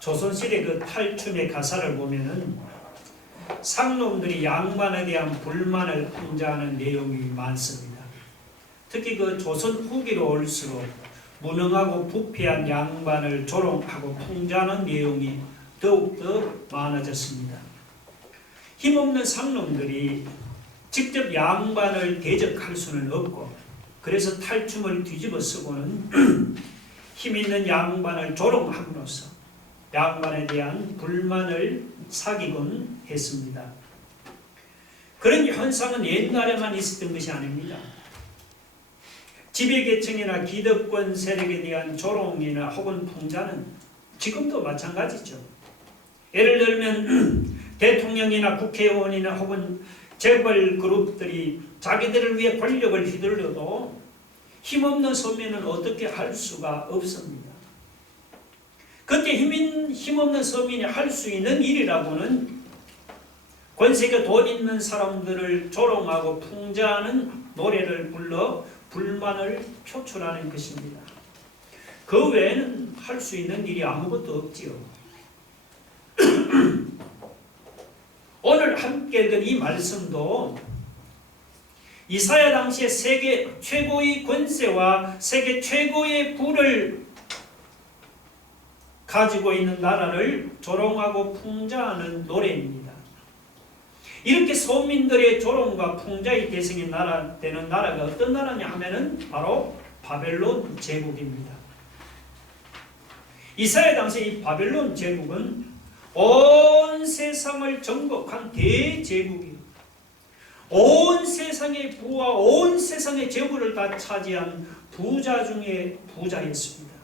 조선시대 그 탈춤의 가사를 보면은 상놈들이 양반에 대한 불만을 풍자하는 내용이 많습니다. 특히 그 조선 후기로 올수록 무능하고 부패한 양반을 조롱하고 풍자하는 내용이 더욱더 많아졌습니다. 힘없는 상놈들이 직접 양반을 대적할 수는 없고, 그래서 탈춤을 뒤집어 쓰고는 힘있는 양반을 조롱함으로써 양반에 대한 불만을 사귀곤 했습니다. 그런 현상은 옛날에만 있었던 것이 아닙니다. 지배계층이나 기득권 세력에 대한 조롱이나 혹은 풍자는 지금도 마찬가지죠. 예를 들면 대통령이나 국회의원이나 혹은 재벌 그룹들이 자기들을 위해 권력을 휘둘러도 힘없는 서민은 어떻게 할 수가 없습니다. 그때 힘없는 서민이 할 수 있는 일이라고는 권세가 돈 있는 사람들을 조롱하고 풍자하는 노래를 불러 불만을 표출하는 것입니다. 그 외에는 할 수 있는 일이 아무것도 없지요. 오늘 함께 읽은 이 말씀도 이사야 당시에 세계 최고의 권세와 세계 최고의 부를 가지고 있는 나라를 조롱하고 풍자하는 노래입니다. 이렇게 서민들의 조롱과 풍자의 대상이 되는 나라가 어떤 나라냐 하면은 바로 바벨론 제국입니다. 이사야 당시 이 바벨론 제국은 온 세상을 정복한 대제국이에요. 온 세상의 부와 온 세상의 재물을 다 차지한 부자 중에 부자였습니다.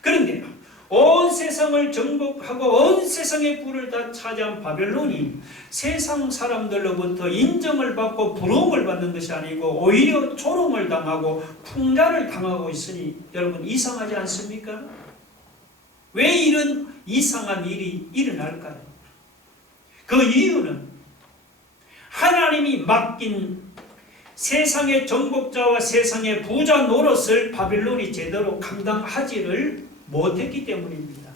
그런데 온 세상을 정복하고 온 세상의 부를 다 차지한 바벨론이 세상 사람들로부터 인정을 받고 부러움을 받는 것이 아니고 오히려 조롱을 당하고 풍자를 당하고 있으니 여러분 이상하지 않습니까? 왜 이런 이상한 일이 일어날까요? 그 이유는 하나님이 맡긴 세상의 정복자와 세상의 부자 노릇을 바벨론이 제대로 감당하지를 못했기 때문입니다.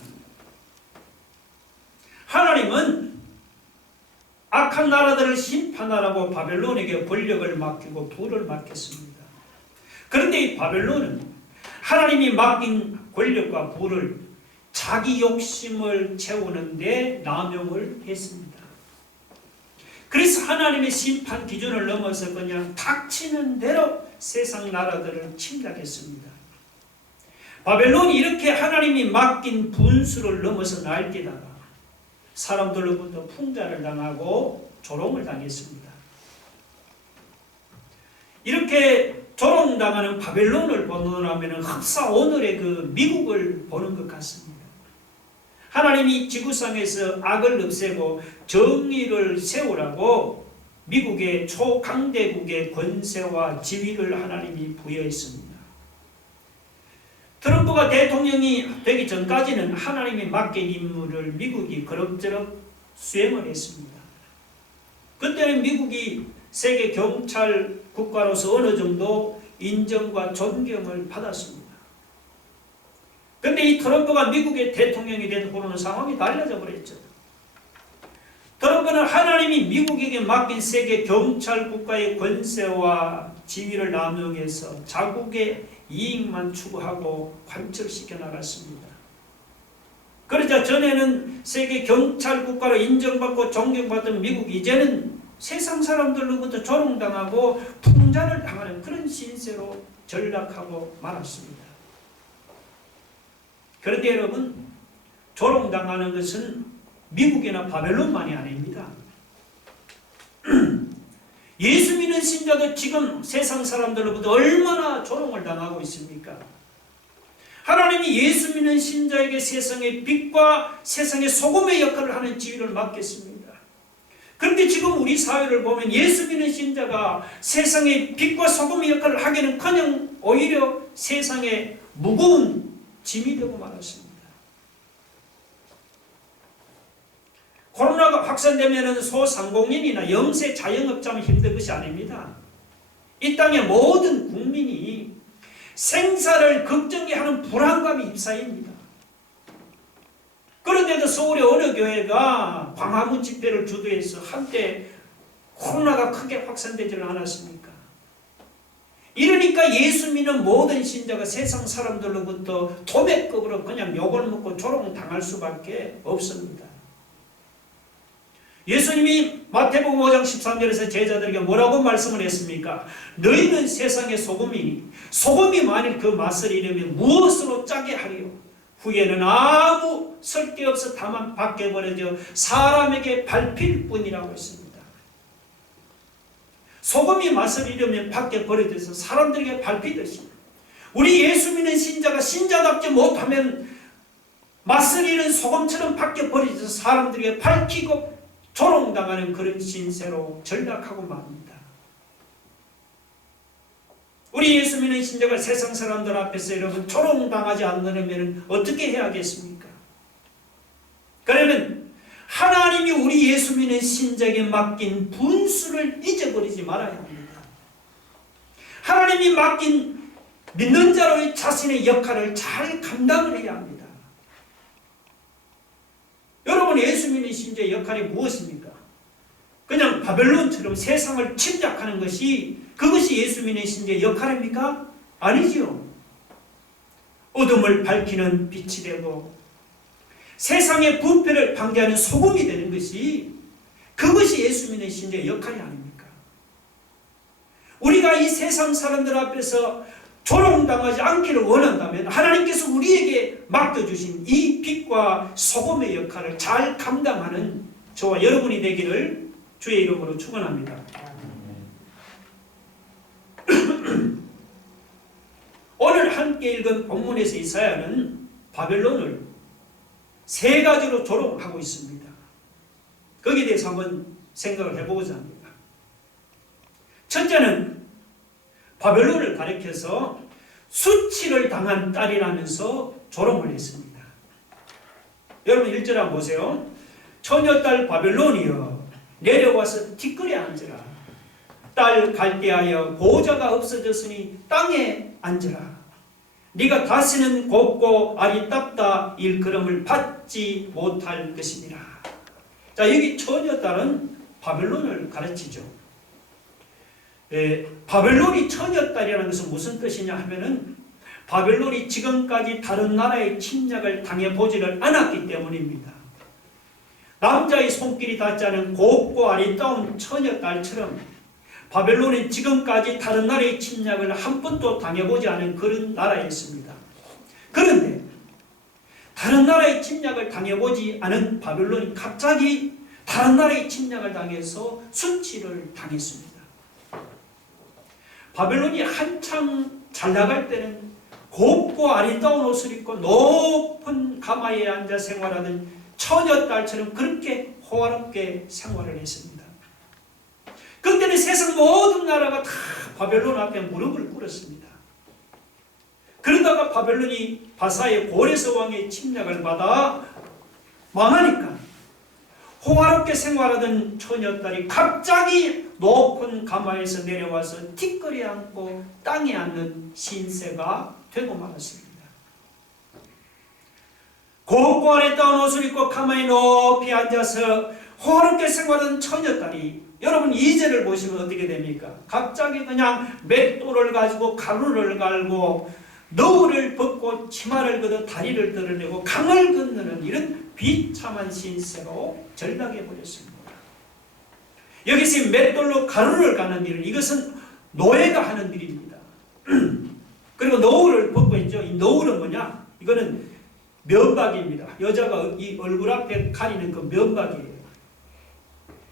하나님은 악한 나라들을 심판하라고 바벨론에게 권력을 맡기고 부를 맡겼습니다. 그런데 이 바벨론은 하나님이 맡긴 권력과 부를 자기 욕심을 채우는데 남용을 했습니다. 그래서 하나님의 심판 기준을 넘어서 그냥 닥치는 대로 세상 나라들을 침략했습니다. 바벨론이 이렇게 하나님이 맡긴 분수를 넘어서 날뛰다가 사람들로부터 풍자를 당하고 조롱을 당했습니다. 이렇게 조롱당하는 바벨론을 보느라면 흡사 오늘의 그 미국을 보는 것 같습니다. 하나님이 지구상에서 악을 없애고 정의를 세우라고 미국의 초강대국의 권세와 지위를 하나님이 부여했습니다. 트럼프가 대통령이 되기 전까지는 하나님이 맡긴 임무를 미국이 그럭저럭 수행을 했습니다. 그때는 미국이 세계 경찰 국가로서 어느 정도 인정과 존경을 받았습니다. 그런데 이 트럼프가 미국의 대통령이 된 후로는 상황이 달라져 버렸죠. 트럼프는 하나님이 미국에게 맡긴 세계 경찰 국가의 권세와 지위를 남용해서 자국의 이익만 추구하고 관철시켜 나갔습니다. 그러자 전에는 세계 경찰 국가로 인정받고 존경받던 미국이 이제는 세상 사람들로부터 조롱당하고 풍자를 당하는 그런 신세로 전락하고 말았습니다. 그런데 여러분, 조롱당하는 것은 미국이나 바벨론만이 아닙니다. 예수 믿는 신자도 지금 세상 사람들로부터 얼마나 조롱을 당하고 있습니까? 하나님이 예수 믿는 신자에게 세상의 빛과 세상의 소금의 역할을 하는 지위를 맡겼습니다. 그런데 지금 우리 사회를 보면 예수 믿는 신자가 세상의 빛과 소금의 역할을 하기는커녕 오히려 세상에 무거운 짐이 되고 말았습니다. 코로나가 확산되면 소상공인이나 영세 자영업자만 힘든 것이 아닙니다. 이 땅의 모든 국민이 생사를 걱정해 하는 불안감이 휩싸입니다. 그런데도 서울의 어느 교회가 광화문 집회를 주도해서 한때 코로나가 크게 확산되지는 않았습니까? 이러니까 예수 믿는 모든 신자가 세상 사람들로부터 도매급으로 그냥 욕을 먹고 조롱당할 수밖에 없습니다. 예수님이 마태복음 5장 13절에서 제자들에게 뭐라고 말씀을 했습니까? 너희는 세상의 소금이니 소금이 만일 그 맛을 잃으면 무엇으로 짜게 하리요? 후에는 아무 쓸데없어 다만 밖에 버려져 사람에게 밟힐 뿐이라고 했습니다. 소금이 맛을 잃으면 밖에 버려져서 사람들에게 밟히듯이 우리 예수 믿는 신자가 신자답지 못하면 맛을 잃은 소금처럼 밖에 버려져서 사람들에게 밟히고 조롱당하는 그런 신세로 전락하고 맙니다. 우리 예수 믿는 신자가 세상 사람들 앞에서 여러분 조롱당하지 않으려면 어떻게 해야겠습니까? 그러면 하나님이 우리 예수 믿는 신자에게 맡긴 분수를 잊어버리지 말아야 합니다. 하나님이 맡긴 믿는 자로의 자신의 역할을 잘 감당을 해야 합니다. 여러분 예수 믿는 신자의 역할이 무엇입니까? 그냥 바벨론처럼 세상을 침략하는 것이 그것이 예수 믿는 신자의 역할입니까? 아니지요. 어둠을 밝히는 빛이 되고 세상의 부패를 방지하는 소금이 되는 것이 그것이 예수 믿는 신자의 역할이 아닙니까? 우리가 이 세상 사람들 앞에서 조롱당하지 않기를 원한다면 하나님께서 우리에게 맡겨주신 이 빛과 소금의 역할을 잘 감당하는 저와 여러분이 되기를 주의 이름으로 축원합니다. 오늘 함께 읽은 본문에서 이사야는 바벨론을 세 가지로 조롱하고 있습니다. 거기에 대해서 한번 생각을 해보고자 합니다. 첫째는 바벨론을 가리켜서 수치를 당한 딸이라면서 조롱을 했습니다. 여러분 1절 한번 보세요. 처녀딸 바벨론이여 내려와서 티끌에 앉으라. 딸 갈대하여 보호자가 없어졌으니 땅에 앉으라. 네가 다시는 곱고 알이 닦다 일컬음을 받지 못할 것이니라. 자, 여기 처녀딸은 바벨론을 가르치죠. 바벨론이 처녀딸이라는 것은 무슨 뜻이냐 하면은 바벨론이 지금까지 다른 나라의 침략을 당해보지를 않았기 때문입니다. 남자의 손길이 닿지 않은 곱고 아리따운 처녀딸처럼 바벨론은 지금까지 다른 나라의 침략을 한 번도 당해보지 않은 그런 나라였습니다. 그런데 다른 나라의 침략을 당해보지 않은 바벨론이 갑자기 다른 나라의 침략을 당해서 수치를 당했습니다. 바벨론이 한창 잘 나갈 때는 곱고 아리따운 옷을 입고 높은 가마에 앉아 생활하는 처녀딸처럼 그렇게 호화롭게 생활을 했습니다. 그때는 세상 모든 나라가 다 바벨론 앞에 무릎을 꿇었습니다. 그러다가 바벨론이 바사의 고레스 왕의 침략을 받아 망하니까 호화롭게 생활하던 처녀딸이 갑자기 높은 가마에서 내려와서 티끌에 앉고 땅에 앉는 신세가 되고 말았습니다. 곱고 아리따운 옷을 입고 가마에 높이 앉아서 호화롭게 생활하던 처녀딸이 여러분 2절을 보시면 어떻게 됩니까? 갑자기 그냥 맷돌을 가지고 가루를 갈고 너울을 벗고 치마를 걷어 다리를 드러내고 강을 건너는 이런 비참한 신세로 전락해 버렸습니다. 여기서 맷돌로 가루를 가는 일은 이것은 노예가 하는 일입니다. 그리고 너울을 벗고 있죠. 이 너울은 뭐냐? 이거는 면박입니다. 여자가 이 얼굴 앞에 가리는 그 면박이에요.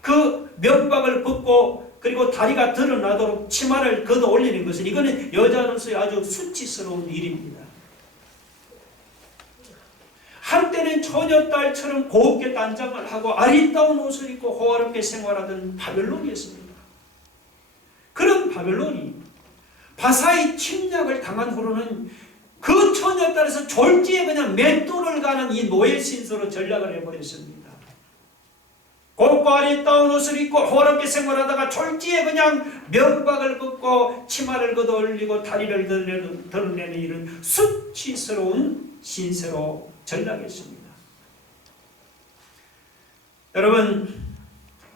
그 면박을 벗고 그리고 다리가 드러나도록 치마를 걷어 올리는 것은 이거는 여자로서의 아주 수치스러운 일입니다. 한때는 처녀딸처럼 곱게 단장을 하고 아리따운 옷을 입고 호화롭게 생활하던 바벨론이었습니다. 그런 바벨론이 바사의 침략을 당한 후로는 그 처녀딸에서 졸지에 그냥 맷돌을 가는 이 노예 신세로 전락을 해버렸습니다. 곱고 아리따운 옷을 입고 호럽게 생활하다가 졸지에 그냥 면박을 긋고 치마를 걷어 올리고 다리를 드러내는 이런 수치스러운 신세로 전락했습니다. 여러분,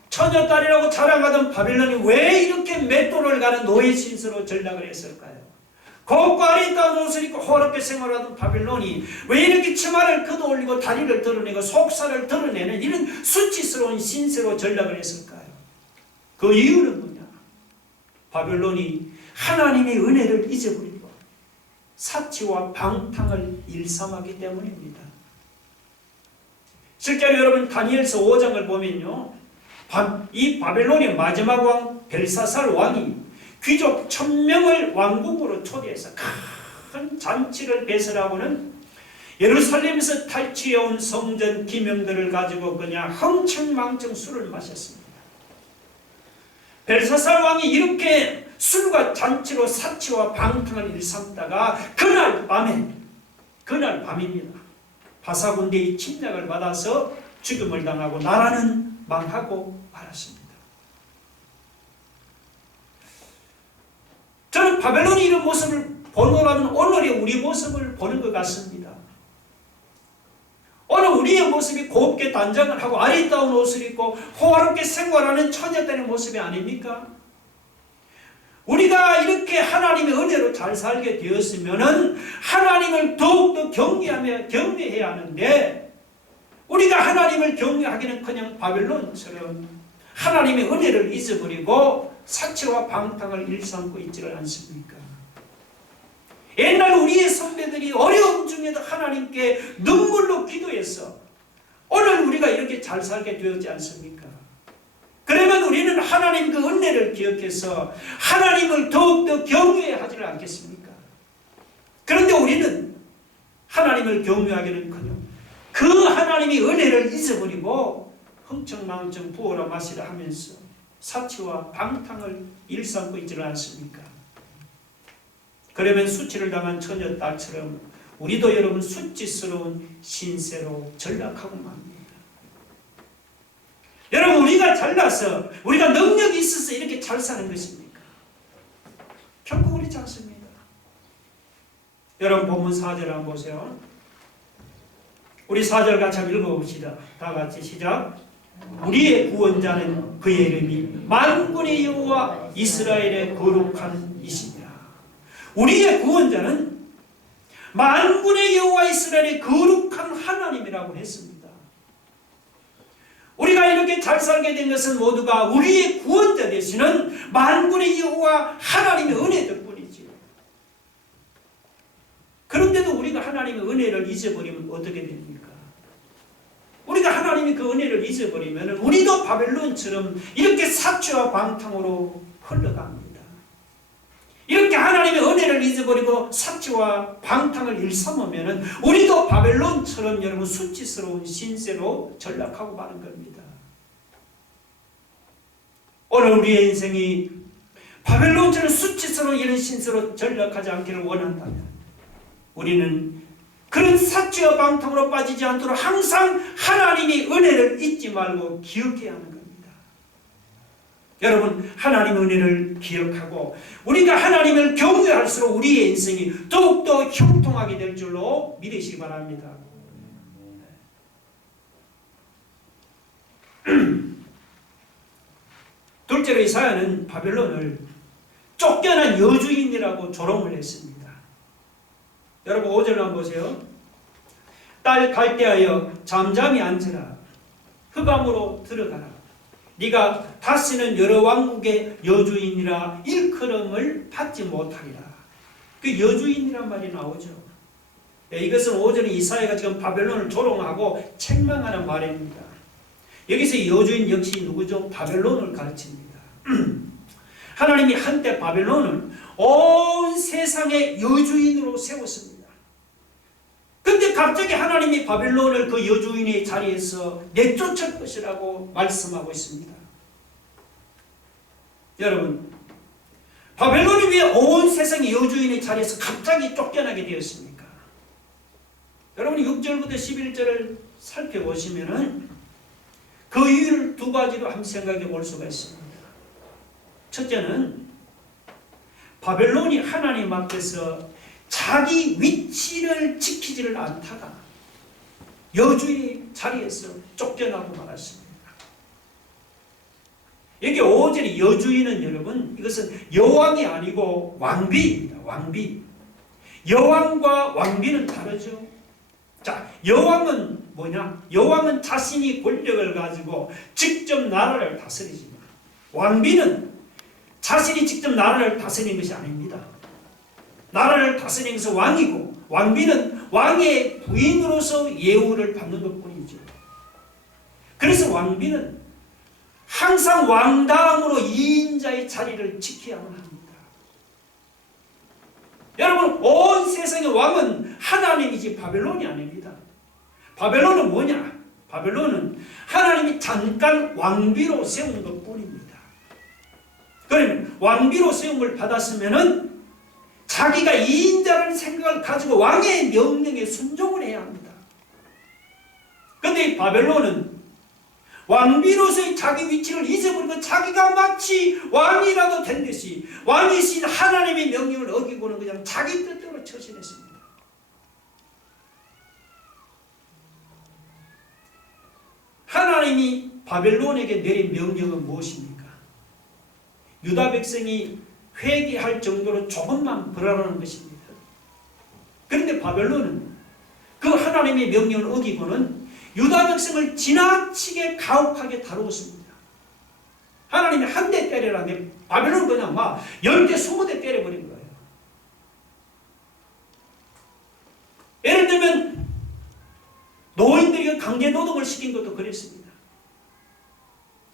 처녀딸이라고 자랑하던 바벨론이 왜 이렇게 맷돌을 가는 노예 신세로 전락을 했을까요? 곱고 아리따운 옷을 입고 호럽게 생활하던 바벨론이 왜 이렇게 치마를 걷어 올리고 다리를 드러내고 속살을 드러내는 이런 수치스러운 신세로 전락을 했을까요? 그 이유는 뭐냐? 바벨론이 하나님의 은혜를 잊어버리고 사치와 방탕을 일삼았기 때문입니다. 실제로 여러분 다니엘서 5장을 보면요, 이 바벨론의 마지막 왕 벨사살 왕이 귀족 1000명을 왕궁으로 초대해서 큰 잔치를 배설하고는 예루살렘에서 탈취해온 성전 기명들을 가지고 그냥 흥청망청 술을 마셨습니다. 벨사살 왕이 이렇게 술과 잔치로 사치와 방탕을 일삼다가 그날 밤입니다. 바사군대의 침략을 받아서 죽음을 당하고 나라는 망하고 말았습니다. 저는 바벨론이 이런 모습을 보노라면 오늘의 우리 모습을 보는 것 같습니다. 오늘 우리의 모습이 곱게 단장을 하고 아리따운 옷을 입고 호화롭게 생활하는 처녀들의 모습이 아닙니까? 우리가 이렇게 하나님의 은혜로 잘 살게 되었으면 하나님을 더욱더 경외해야 하는데, 우리가 하나님을 경외하기는커녕 바벨론처럼 하나님의 은혜를 잊어버리고 사치와 방탕을 일삼고 있지를 않습니까? 옛날 우리의 선배들이 어려움 중에도 하나님께 눈물로 기도해서 오늘 우리가 이렇게 잘 살게 되었지 않습니까? 그러면 우리는 하나님 그 은혜를 기억해서 하나님을 더욱더 경외하지를 않겠습니까? 그런데 우리는 하나님을 경외하기는커녕 그 하나님의 은혜를 잊어버리고 흥청망청 부어라 마시라 하면서 사치와 방탕을 일삼고 있지는 않습니까? 그러면 수치를 당한 처녀딸처럼 우리도 여러분 수치스러운 신세로 전락하고 맙니다. 여러분, 우리가 잘나서 우리가 능력이 있어서 이렇게 잘 사는 것입니까? 결코 그렇지 않습니다. 여러분, 본문 4절 한번 보세요. 우리 4절 같이 한번 읽어봅시다. 다 같이 시작. 우리의 구원자는 그의 이름이 만군의 여호와 이스라엘의 거룩한 이시니라. 우리의 구원자는 만군의 여호와 이스라엘의 거룩한 하나님이라고 했습니다. 우리가 이렇게 잘 살게 된 것은 모두가 우리의 구원자 되시는 만군의 여호와 하나님의 은혜 덕분이지요. 그런데도 우리가 하나님의 은혜를 잊어버리면 어떻게 됩니까? 우리가 하나님의 그 은혜를 잊어버리면 우리도 바벨론처럼 이렇게 사치와 방탕으로 흘러갑니다. 이렇게 하나님의 은혜를 잊어버리고 사치와 방탕을 일삼으면 우리도 바벨론처럼 여러분 수치스러운 신세로 전락하고 마는 겁니다. 오늘 우리의 인생이 바벨론처럼 수치스러운 이런 신세로 전락하지 않기를 원한다면 우리는 그런 사치와 방탕으로 빠지지 않도록 항상 하나님의 은혜를 잊지 말고 기억해야 하는 겁니다. 여러분, 하나님의 은혜를 기억하고 우리가 하나님을 경외할수록 우리의 인생이 더욱더 형통하게 될 줄로 믿으시기 바랍니다. 둘째로 이사야는 바벨론을 쫓겨난 여주인이라고 조롱을 했습니다. 여러분 5절 한번 보세요. 딸 갈대하여 잠잠히 앉으라. 흑암으로 들어가라. 네가 다시는 여러 왕국의 여주인이라 일컬음을 받지 못하리라. 그 여주인이란 말이 나오죠. 이것은 5절에 이사야가 지금 바벨론을 조롱하고 책망하는 말입니다. 여기서 여주인 역시 누구죠? 바벨론을 가르칩니다. 하나님이 한때 바벨론을 온 세상의 여주인으로 세웠습니다. 근데 갑자기 하나님이 바벨론을 그 여주인의 자리에서 내쫓을 것이라고 말씀하고 있습니다. 여러분, 바벨론이 왜 온 세상의 여주인의 자리에서 갑자기 쫓겨나게 되었습니까? 여러분이 6절부터 11절을 살펴보시면은 그 이유를 두 가지로 한번 생각해 볼 수가 있습니다. 첫째는 바벨론이 하나님 앞에서 자기 위치를 지키지를 않다가 여주의 자리에서 쫓겨나고 말았습니다. 여기 5절의 여주인은 여러분, 이것은 여왕이 아니고 왕비입니다. 왕비. 여왕과 왕비는 다르죠. 자, 여왕은 뭐냐? 여왕은 자신이 권력을 가지고 직접 나라를 다스리지만, 왕비는 자신이 직접 나라를 다스리는 것이 아닙니다. 나라를 다스리는 것은 왕이고, 왕비는 왕의 부인으로서 예우를 받는 것뿐이죠. 그래서 왕비는 항상 왕다음으로 2인자의 자리를 지켜야만 합니다. 여러분, 온 세상의 왕은 하나님이지 바벨론이 아닙니다. 바벨론은 뭐냐? 바벨론은 하나님이 잠깐 왕비로 세운 것뿐입니다. 그러면 왕비로 세움을 받았으면은 자기가 2인자라는 생각을 가지고 왕의 명령에 순종을 해야 합니다. 그런데 바벨론은 왕비로서의 자기 위치를 잊어버리고 자기가 마치 왕이라도 된 듯이 왕이신 하나님의 명령을 어기고는 그냥 자기 뜻대로 처신했습니다. 하나님이 바벨론에게 내린 명령은 무엇입니까? 유다 백성이 회개할 정도로 조금만 벌하라는 것입니다. 그런데 바벨론은 그 하나님의 명령을 어기고는 유다 백성을 지나치게 가혹하게 다루었습니다. 하나님이 한 대 때리라는데 바벨론은 그냥 막 10대, 20대 때려버린 거예요. 예를 들면 노인들이 강제 노동을 시킨 것도 그랬습니다.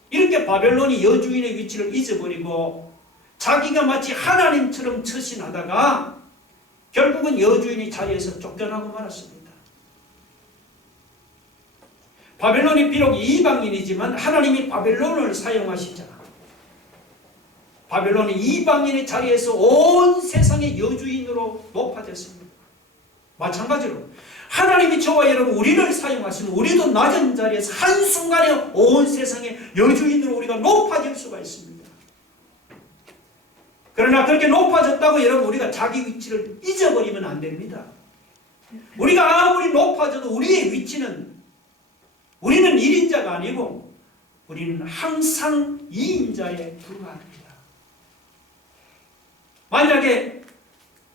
이렇게 바벨론이 여주인의 위치를 잊어버리고 자기가 마치 하나님처럼 처신하다가 결국은 여주인의 자리에서 쫓겨나고 말았습니다. 바벨론이 비록 이방인이지만 하나님이 바벨론을 사용하시자 바벨론이 이방인의 자리에서 온 세상의 여주인으로 높아졌습니다. 마찬가지로 하나님이 저와 여러분 우리를 사용하시면 우리도 낮은 자리에서 한순간에 온 세상의 여주인으로 우리가 높아질 수가 있습니다. 그러나 그렇게 높아졌다고 여러분 우리가 자기 위치를 잊어버리면 안 됩니다. 우리가 아무리 높아져도 우리의 위치는 우리는 1인자가 아니고 우리는 항상 2인자에 불과합니다. 만약에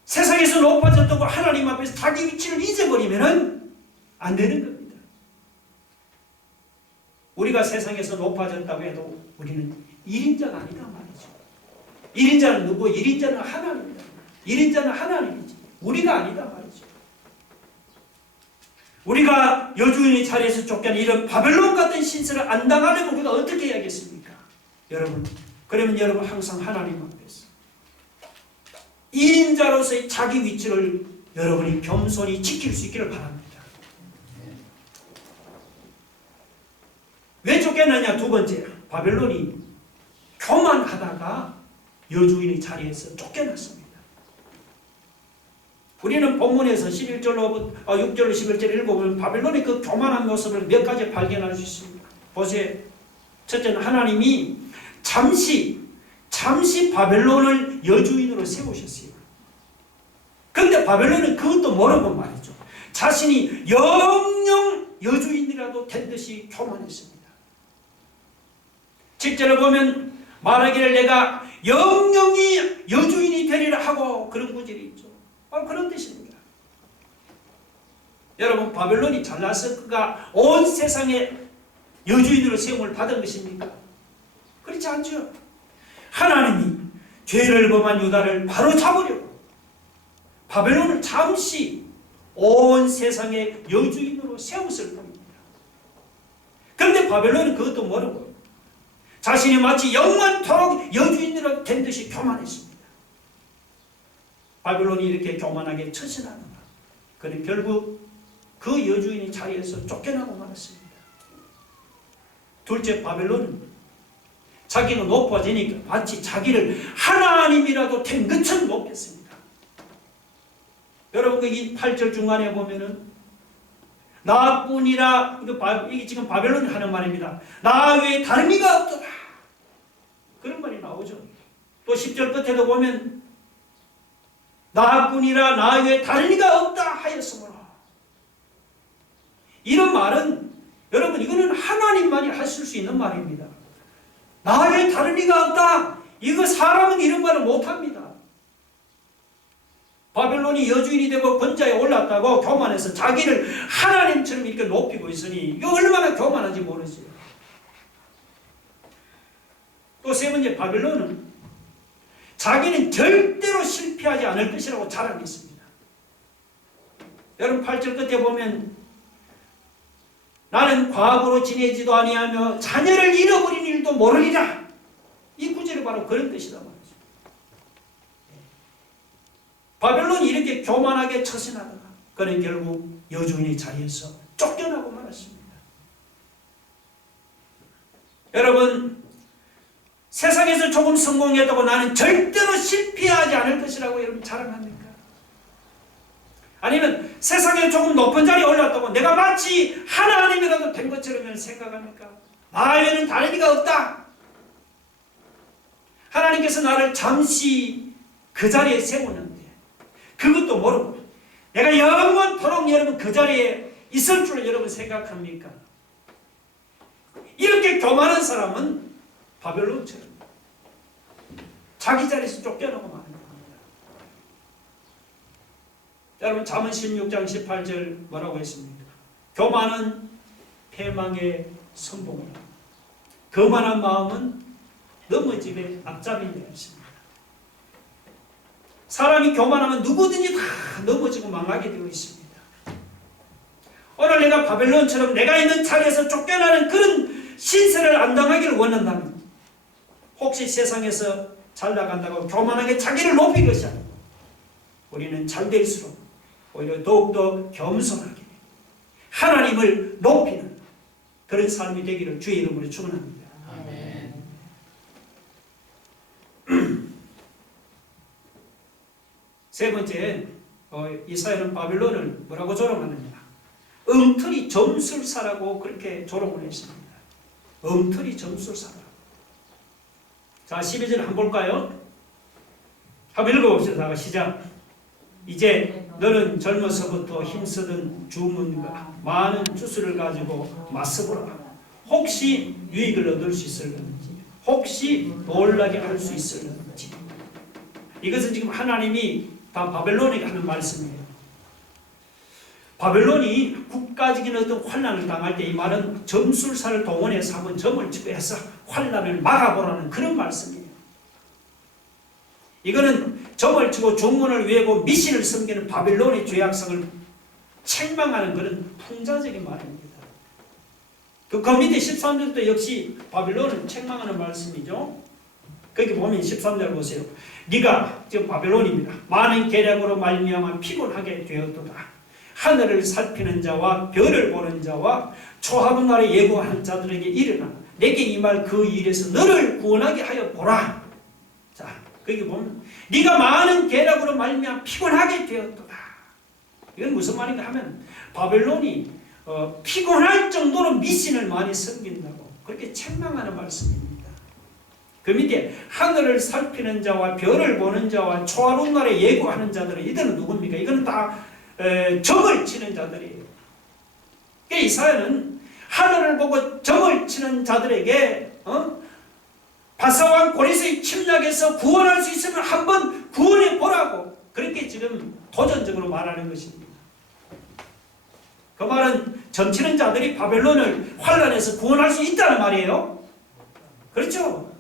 세상에서 높아졌다고 하나님 앞에서 자기 위치를 잊어버리면 안 되는 겁니다. 우리가 세상에서 높아졌다고 해도 우리는 1인자가 아니다 말이죠. 1인자는 누구? 1인자는 하나님입니다. 1인자는 하나님이지. 우리가 아니다 말이죠. 우리가 여주인의 자리에서 쫓겨난 이런 바벨론 같은 신세를 안 당하려면 우리가 어떻게 해야겠습니까? 여러분, 그러면 여러분 항상 하나님 앞에서 2인자로서의 자기 위치를 여러분이 겸손히 지킬 수 있기를 바랍니다. 왜 쫓겨나냐? 두 번째, 바벨론이 교만하다가 여주인의 자리에서 쫓겨났습니다. 우리는 본문에서 11절로 6절로 11절 읽어보면 바벨론의 그 교만한 모습을 몇 가지 발견할 수 있습니다. 보세요. 첫째는 하나님이 잠시 바벨론을 여주인으로 세우셨어요. 그런데 바벨론은 그것도 모르고 말이죠. 자신이 영영 여주인이라도 된 듯이 교만했습니다. 7절을 보면 말하기를 내가 영영이 여주인이 되리라 하고 그런 구절이 있죠. 그런 뜻입니다. 여러분, 바벨론이 잘나서 그가 온 세상에 여주인으로 세움을 받은 것입니까? 그렇지 않죠. 하나님이 죄를 범한 유다를 바로 잡으려고 바벨론을 잠시 온 세상의 여주인으로 세웠을 뿐입니다. 그런데 바벨론은 그것도 모르고 자신이 마치 영원토록 여주인으로 된 듯이 교만했습니다. 바벨론이 이렇게 교만하게 처신하는 것. 그는 결국 그 여주인의 자리에서 쫓겨나고 말았습니다. 둘째, 바벨론은 자기가 높아지니까 마치 자기를 하나님이라도 된 것처럼 높였습니다. 여러분, 이 8절 중간에 보면은 나뿐이라, 이게 지금 바벨론이 하는 말입니다. 나 외에 다른 이가 없더라. 그런 말이 나오죠. 또 10절 끝에도 보면 나뿐이라 나 외에 다른 이가 없다 하였으므로. 이런 말은 여러분 이거는 하나님만이 하실 수 있는 말입니다. 나 외에 다른 이가 없다. 이거 사람은 이런 말을 못합니다. 바벨론이 여주인이 되고 권자에 올랐다고 교만해서 자기를 하나님처럼 이렇게 높이고 있으니 이거 얼마나 교만한지 모르지. 또 세 번째, 바벨론은 자기는 절대로 실패하지 않을 것이라고 자랑했습니다. 여러분 8절 끝에 보면 나는 과부로 지내지도 아니하며 자녀를 잃어버린 일도 모르리라. 이 구절이 바로 그런 뜻이다 말이죠. 바벨론이 이렇게 교만하게 처신하다가 그는 결국 여주인의 자리에서 쫓겨나고 말았습니다. 여러분, 세상에서 조금 성공했다고 나는 절대로 실패하지 않을 것이라고 여러분 자랑합니까? 아니면 세상에 조금 높은 자리에 올랐다고 내가 마치 하나님이라도 된 것처럼 생각합니까? 나 외에는 다른 이가 없다. 하나님께서 나를 잠시 그 자리에 세우는데 그것도 모르고 내가 영원토록 여러분 그 자리에 있을 줄 여러분 생각합니까? 이렇게 교만한 사람은 바벨론처럼 자기 자리에서 쫓겨나고 마는 겁니다. 여러분 잠언 16장 18절 뭐라고 했습니까? 교만은 패망의 선봉이라. 거만한 마음은 넘어짐의 앞잡이라 했습니다. 사람이 교만하면 누구든지 다 넘어지고 망하게 되어 있습니다. 오늘 내가 바벨론처럼 내가 있는 자리에서 쫓겨나는 그런 신세를 안 당하기를 원한다면 혹시 세상에서 잘 나간다고 교만하게 자기를 높인 것이 아니고 우리는 잘 될수록 오히려 더욱더 겸손하게 하나님을 높이는 그런 삶이 되기를 주의 이름으로 축원합니다. 아멘. 세 번째, 이사야는 바벨론을 뭐라고 조롱하느냐? 엉터리 점술사라고 그렇게 조롱을 했습니다. 엉터리 점술사라. 자, 12절 한번 볼까요? 한번 읽어봅시다. 시작. 이제 너는 젊어서부터 힘쓰던 주문과 많은 주술을 가지고 맞서보라. 혹시 유익을 얻을 수 있을는지, 혹시 놀라게 할 수 있을는지. 이것은 지금 하나님이 다 바벨론에게 하는 말씀이에요. 바벨론이 국가적인 어떤 환난을 당할 때 이 말은 점술사를 동원해서 한번 점을 치고 해서 환난을 막아보라는 그런 말씀이에요. 이거는 점을 치고 종문을 외우고 미신을 섬기는 바벨론의 죄악성을 책망하는 그런 풍자적인 말입니다. 그 밑에 13절도 역시 바벨론을 책망하는 말씀이죠. 거기 보면 13절 보세요. 네가 지금 바벨론입니다. 많은 계략으로 말미암아 피곤하게 되었도다. 하늘을 살피는 자와 별을 보는 자와 초하루 날에 예고하는 자들에게 일어나 내게 임할 그 일에서 너를 구원하게 하여 보라. 자, 거기 보면 네가 많은 계략으로 말미암아 피곤하게 되었도다. 이건 무슨 말인가 하면 바벨론이 피곤할 정도로 미신을 많이 섬긴다고 그렇게 책망하는 말씀입니다. 그 밑에 하늘을 살피는 자와 별을 보는 자와 초하루 날에 예고하는 자들은 이들은 누굽니까? 이거는 다 점을 치는 자들이에요. 그러니까 이사야는 하늘을 보고 점을 치는 자들에게 바사왕 고레스의 침략에서 구원할 수 있으면 한번 구원해 보라고 그렇게 지금 도전적으로 말하는 것입니다. 그 말은 점 치는 자들이 바벨론을 환란에서 구원할 수 있다는 말이에요. 그렇죠?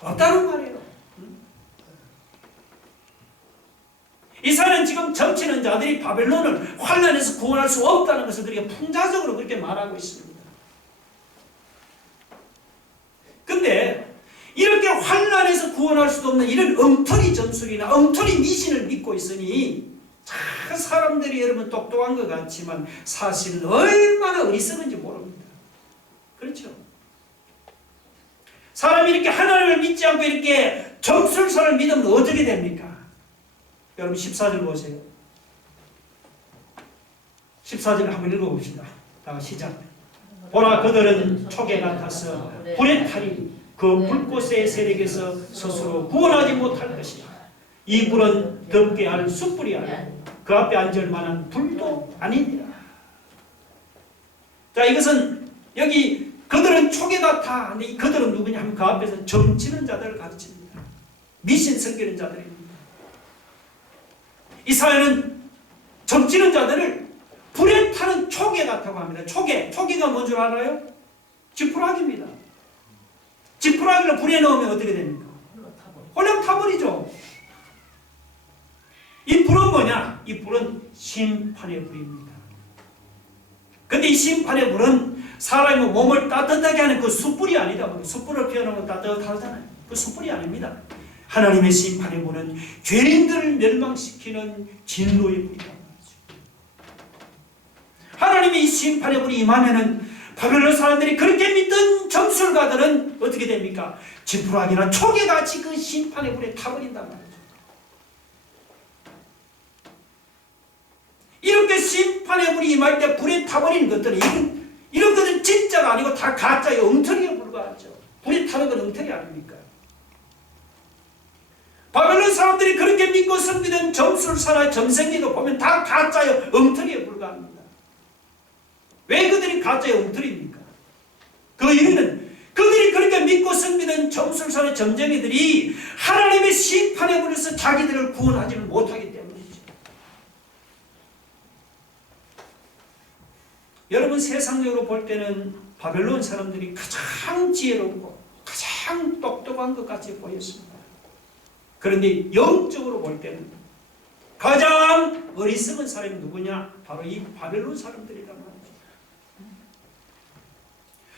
없다는 말이에요. 이사야는 지금 점치는 자들이 바벨론을 환난에서 구원할 수 없다는 것을 그렇게 풍자적으로 그렇게 말하고 있습니다. 근데 이렇게 환난에서 구원할 수도 없는 이런 엉터리 점술이나 엉터리 미신을 믿고 있으니 사람들이 여러분 똑똑한 것 같지만 사실은 얼마나 어리석은지 모릅니다. 그렇죠? 사람이 이렇게 하나님을 믿지 않고 이렇게 점술사를 믿으면 어떻게 됩니까? 여러분 14절 보세요. 14절 한번 읽어봅시다. 다 시작. 보라 그들은 촉에 같아서 불의 탈이 그 불꽃의 세력에서 스스로 구원하지 못할 것이다. 이 불은 덮게 할 숯불이 아니고 그 앞에 앉을 만한 불도 아닙니다. 자, 이것은 여기 그들은 촉에 같아. 근데 이 그들은 누구냐 하면 그 앞에서 점치는 자들을 가르칩니다. 미신 섬기는 자들입니다. 이 사회는 점치는 자들을 불에 타는 촉에 같다고 합니다. 초계가 뭔 줄 알아요? 지푸라기입니다. 지푸라기를 불에 넣으면 어떻게 됩니까? 홀랑 타버리죠. 이 불은 뭐냐? 이 불은 심판의 불입니다. 근데 이 심판의 불은 사람의 몸을 따뜻하게 하는 그 숯불이 아니다. 숯불을 피워놓으면 따뜻하잖아요. 그 숯불이 아닙니다. 하나님의 심판의 불은 죄인들을 멸망시키는 진노의 불이다. 하나님의 이 심판의 불이 임하면은 바벨론 사람들이 그렇게 믿던 점술가들은 어떻게 됩니까? 지푸라기나 촉에같이 그 심판의 불에 타버린단 말이죠. 이렇게 심판의 불이 임할 때 불에 타버리는 것들은 이런 것은 진짜가 아니고 다 가짜의 엉터리에 불과하죠. 불에 타는 건 엉터리 아닙니까? 바벨론 사람들이 그렇게 믿고 섬기던 점술사나 점생기도 보면 다 가짜의 엉터리에 불과합니다. 왜 그들이 가짜의 엉터리입니까? 그 이유는 그들이 그렇게 믿고 섬기던 점술사나 점쟁이들이 하나님의 심판에 불려서 자기들을 구원하지는 못하기 때문이죠. 여러분, 세상적으로 볼 때는 바벨론 사람들이 가장 지혜롭고 가장 똑똑한 것 같이 보였습니다. 그런데 영적으로 볼 때는 가장 어리석은 사람이 누구냐? 바로 이 바벨론 사람들이란 말이죠.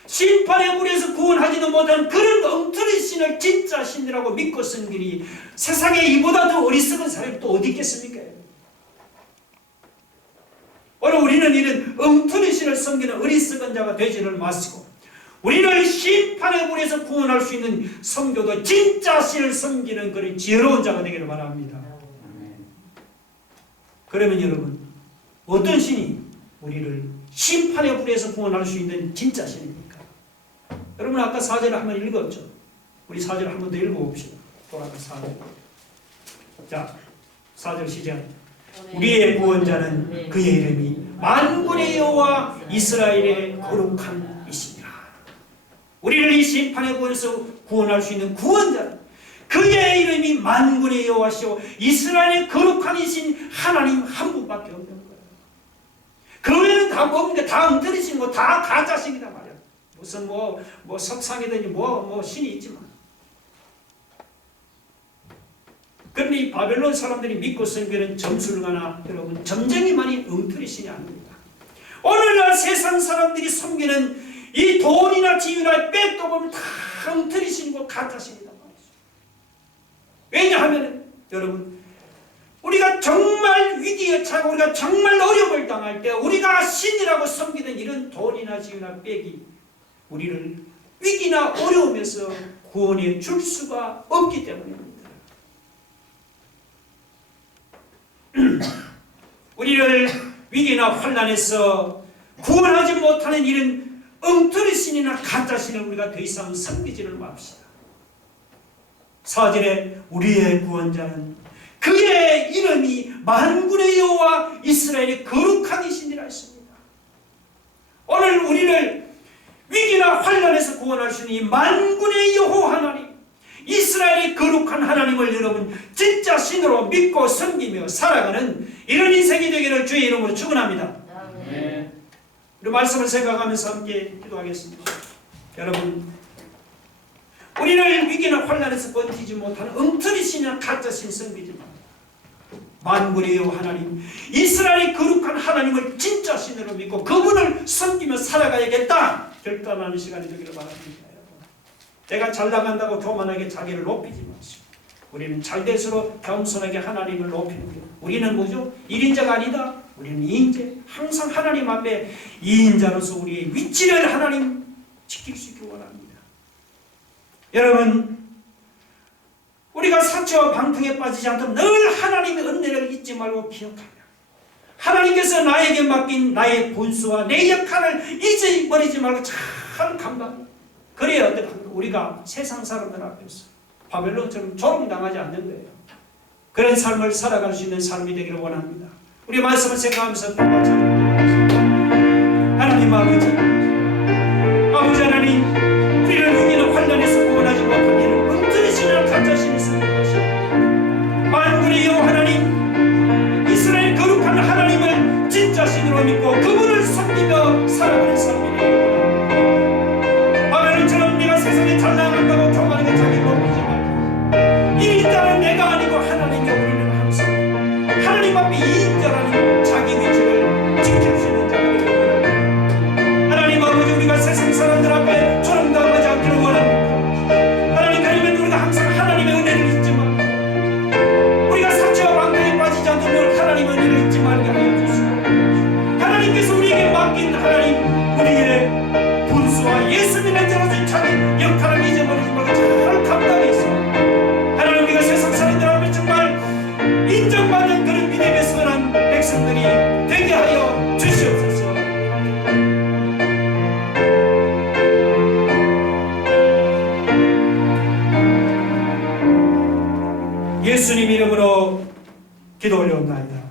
심판의 불에서 구원하지도 못한 그런 엉터리 신을 진짜 신이라고 믿고 섬기니 세상에 이보다 더 어리석은 사람이 또 어디 있겠습니까? 오늘 우리는 이런 엉터리 신을 섬기는 어리석은 자가 되지를 마시고 우리를 심판의 불에서 구원할 수 있는 선교도 진짜 신을 섬기는 그런 지혜로운 자가 되기를 바랍니다. 그러면 여러분, 어떤 신이 우리를 심판의 불에서 구원할 수 있는 진짜 신입니까? 여러분, 아까 4절을 한번 읽었죠? 우리 4절 한 번 더 읽어봅시다. 돌아가서 4절. 자, 4절 시작. 우리의 구원자는 그의 이름이 만군의 여호와 이스라엘의 거룩한 이시니라. 우리를 이 심판의 불에서 구원할 수 있는 구원자는 그의 이름이 만군의 여호와시오 이스라엘의 거룩한 이신 하나님 한 분밖에 없는 거예요. 그 외에는 다 뭡니까? 다 엉터리신 거, 다 가짜신이다 말이야. 무슨 뭐 석상이든지 뭐 신이 있지만. 그런데 이 바벨론 사람들이 믿고 섬기는 점술가나 여러분 점쟁이만이 엉터리 신이 아닙니다. 오늘날 세상 사람들이 섬기는 이 돈이나 지위나 빽도 보면 다 엉터리 신이고 가짜 신이다 말이죠. 왜냐하면 여러분, 우리가 정말 위기에 처하고 우리가 정말 어려움을 당할 때 우리가 신이라고 섬기는 이런 돈이나 지위나 빽이 우리를 위기나 어려움에서 구원해 줄 수가 없기 때문입니다. 우리를 위기나 환난에서 구원하지 못하는 이런 엉터리 신이나 가짜 신을 우리가 더 이상 섬기지를 맙시다. 4절에 우리의 구원자는 그의 이름이 만군의 여호와 이스라엘의 거룩한 이신이라 했습니다. 오늘 우리를 위기나 환난에서 구원할 수 있는 이 만군의 여호와 하나님, 이스라엘의 거룩한 하나님을 여러분 진짜 신으로 믿고 섬기며 살아가는 이런 인생이 되기를 주의 이름으로 축원합니다. 네. 우리 말씀을 생각하면서 함께 기도하겠습니다. 여러분, 우리를 위기나 환난에서 건지지 못하는 엉터리 신이나 가짜 신 섬기지 마. 만군의 여호와 하나님, 이스라엘의 거룩한 하나님을 진짜 신으로 믿고 그분을 섬기며 살아가야겠다 결단하는 시간이 되기를 바랍니다. 내가 잘 나간다고 교만하게 자기를 높이지 마시고 우리는 잘될수록 겸손하게 하나님을 높이는 거예요. 우리는 뭐죠? 1인자가 아니다. 우리는 2인자. 항상 하나님 앞에 2인자로서 우리의 위치를 하나님 지킬 수 있길 원합니다. 여러분, 우리가 사치와 방탕에 빠지지 않도록 늘 하나님의 은혜를 잊지 말고 기억하며 하나님께서 나에게 맡긴 나의 본수와 내 역할을 잊어버리지 말고 참 감당. 그래야 우리가 세상 사람들 앞에서 바벨론처럼 조롱당하지 않는 거예요. 그런 삶을 살아갈 수 있는 삶이 되기를 원합니다. 우리 말씀을 생각하면서 하나님 아버지, 아버지 하나님, 우리를 여기는 환난에서 구원하지 못한 일을 엉터리시는 가짜신이 있는 것입니다. 만군의 여호와 하나님, 이스라엘 거룩한 하나님을 진짜 신으로 믿고 그분을 섬기며 살아가는 삶이 되기를 원합니다. 바벨론처럼 내가 세상에 잘 나간다고 교만하게 자기 먹이지만 이 땅은 내가 아니고 하나님이 우리는 항상 하나님 앞에 인정하는 자기 위치를 지킬 수 있는 자가 되기를 원합니다. 하나님 아버지, 우리가 세상 사람들 앞에 조롱당하지 않기를 원합니다. 하나님, 그러면 우리가 항상 하나님의 은혜를 잊지만 우리가 사치와 방탕에 빠지지 않도록 하나님의 은혜를 잊지 말게 하여 주시고, 하나님께서 우리에게 맡긴 하나님 우리의 본수와 예수 믿는 자로서의 자기 역할을 잊어버리지 말고 잘 감당해서 하나님, 우리가 세상 사람들 앞에 정말 인정받는 그런 믿음의 선한 백성들이 되게 하여 주시옵소서. 예수님 이름으로 기도 올려옵나이다.